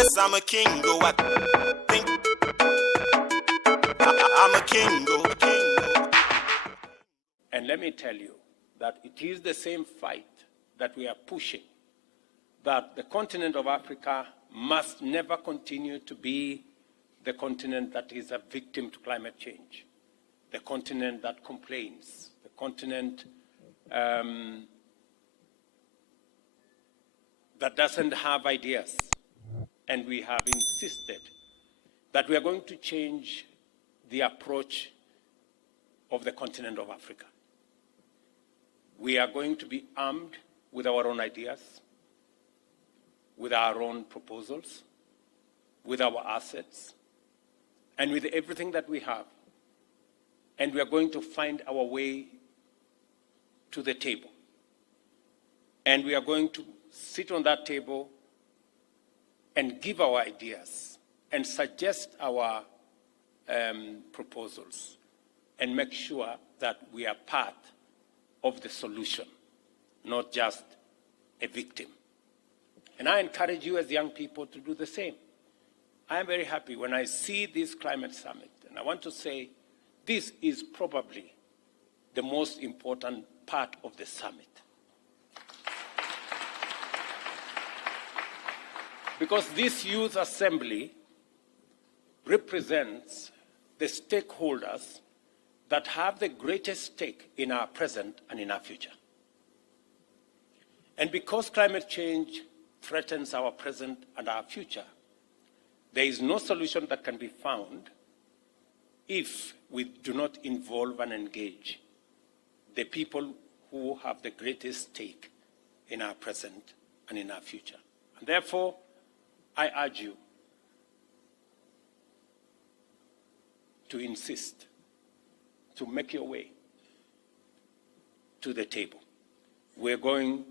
yes, I'm a king. Go, I think I'm a king. Go, king. And let me tell you that it is the same fight that we are pushing, that the continent of Africa must never continue to be the continent that is a victim to climate change, the continent that complains, the continent that doesn't have ideas. And we have insisted that we are going to change the approach of the continent of Africa. We are going to be armed with our own ideas, with our own proposals, with our assets, and with everything that we have. And we are going to find our way to the table. And we are going to sit on that table and give our ideas and suggest our proposals and make sure that we are part of the solution, not just a victim. And I encourage you as young people to do the same. I am very happy when I see this climate summit, and I want to say this is probably the most important part of the summit. Because this youth assembly represents the stakeholders that have the greatest stake in our present and in our future. And because climate change threatens our present and our future, there is no solution that can be found if we do not involve and engage the people who have the greatest stake in our present and in our future. And therefore, I urge you to insist, to make your way to the table. We're going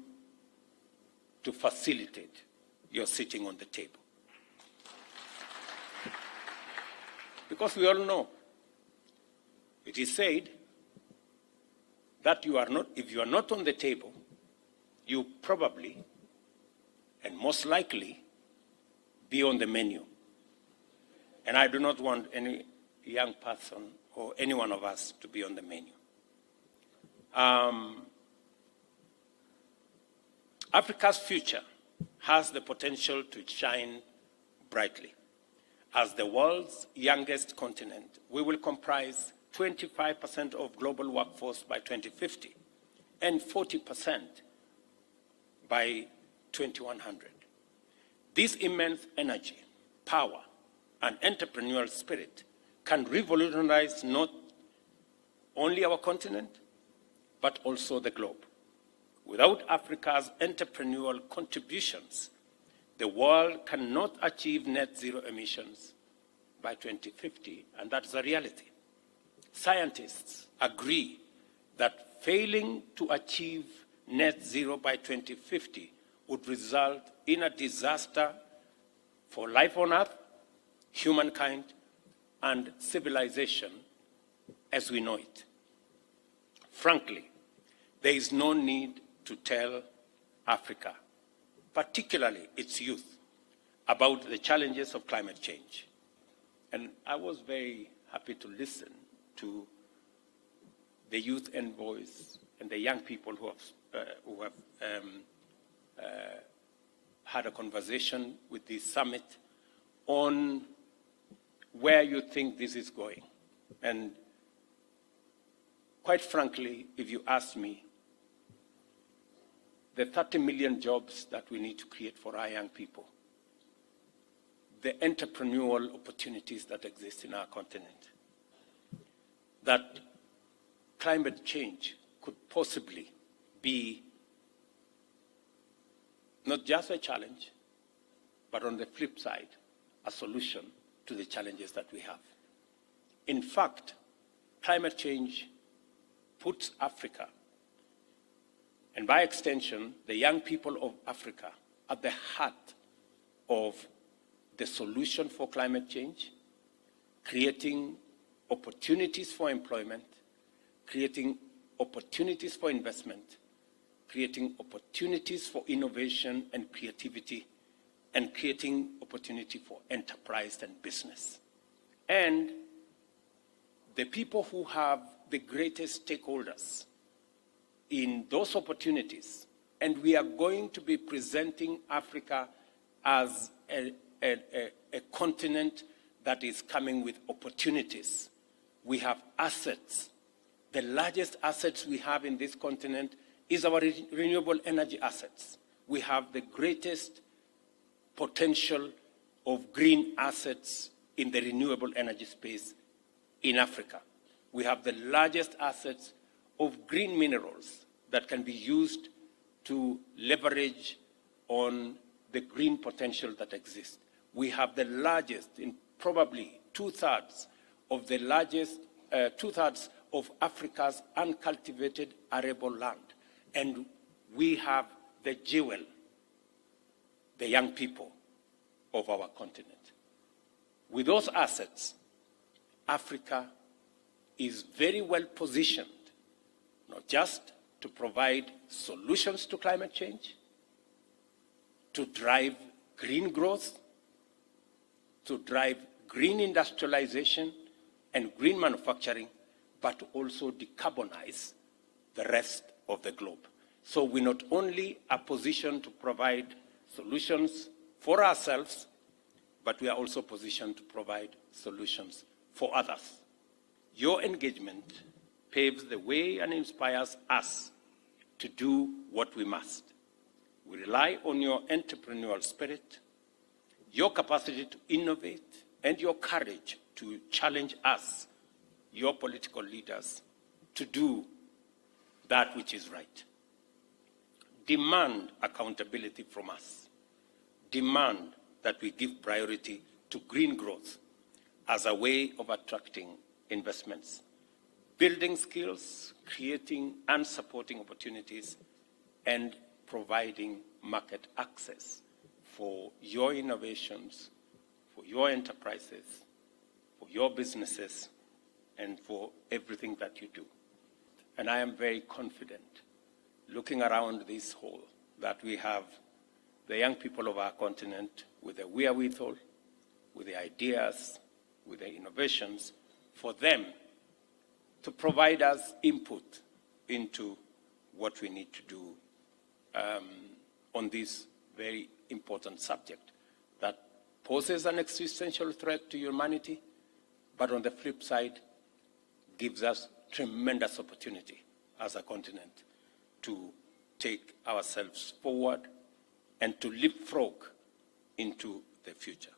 to facilitate your sitting on the table. Because we all know, it is said that if you are not on the table, you probably and most likely be on the menu. And I do not want any young person or any one of us to be on the menu. Africa's future has the potential to shine brightly. As the world's youngest continent, we will comprise 25% of global workforce by 2050 and 40% by 2100. This immense energy, power, and entrepreneurial spirit can revolutionize not only our continent, but also the globe. Without Africa's entrepreneurial contributions, the world cannot achieve net zero emissions by 2050, and that's a reality. Scientists agree that failing to achieve net zero by 2050 would result in a disaster for life on Earth, humankind, and civilization as we know it. Frankly, there is no need to tell Africa, particularly its youth, about the challenges of climate change. And I was very happy to listen to the youth envoys and the young people who have had a conversation with this summit on where you think this is going. And quite frankly, if you ask me, the 30 million jobs that we need to create for our young people, the entrepreneurial opportunities that exist in our continent, that climate change could possibly be not just a challenge, but on the flip side, a solution to the challenges that we have. In fact, climate change puts Africa, and by extension, the young people of Africa, at the heart of the solution for climate change, creating opportunities for employment, creating opportunities for investment, creating opportunities for innovation and creativity and creating opportunity for enterprise and business. And the people who have the greatest stakeholders in those opportunities, and we are going to be presenting Africa as a continent that is coming with opportunities. We have assets. The largest assets we have in this continent is our renewable energy assets. We have the greatest potential of green assets in the renewable energy space in Africa. We have the largest assets of green minerals that can be used to leverage on the green potential that exists. We have the largest, in probably two-thirds of the largest, two-thirds of Africa's uncultivated arable land. And we have the jewel, the young people of our continent. With those assets, Africa is very well positioned, not just to provide solutions to climate change, to drive green growth, to drive green industrialization and green manufacturing, but to also decarbonize the rest of the globe. So we not only are positioned to provide solutions for ourselves, but we are also positioned to provide solutions for others. Your engagement paves the way and inspires us to do what we must. We rely on your entrepreneurial spirit, your capacity to innovate, and your courage to challenge us, your political leaders, to do that which is right. Demand accountability from us. Demand that we give priority to green growth as a way of attracting investments, building skills, creating and supporting opportunities, and providing market access for your innovations, for your enterprises, for your businesses, and for everything that you do. And I am very confident, looking around this hall, that we have the young people of our continent with the wherewithal, with the ideas, with the innovations, for them to provide us input into what we need to do on this very important subject that poses an existential threat to humanity, but on the flip side, gives us tremendous opportunity as a continent to take ourselves forward and to leapfrog into the future.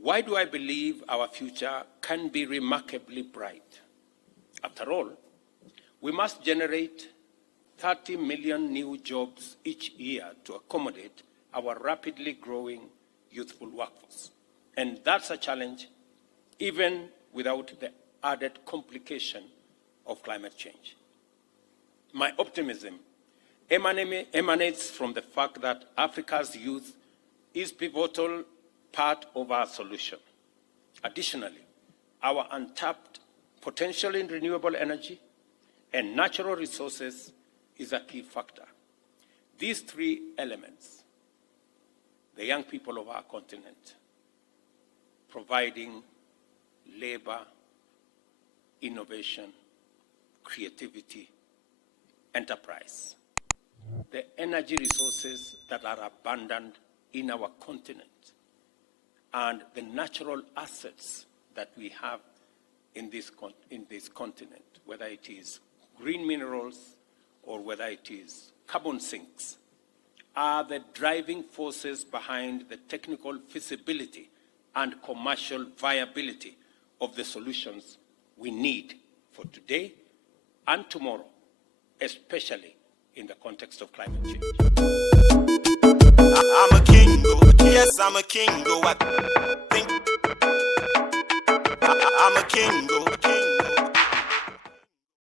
Why do I believe our future can be remarkably bright? After all, we must generate 30 million new jobs each year to accommodate our rapidly growing youthful workforce. And that's a challenge even without the added complication of climate change. My optimism emanates from the fact that Africa's youth is pivotal part of our solution. Additionally, our untapped potential in renewable energy and natural resources is a key factor. These three elements, the young people of our continent, providing labor, innovation, creativity, enterprise, the energy resources that are abundant in our continent, and the natural assets that we have in this continent, whether it is green minerals or whether it is carbon sinks, are the driving forces behind the technical feasibility and commercial viability of the solutions we need for today and tomorrow, especially in the context of climate change. I'm a king, yes, I'm a king, I think I'm a king,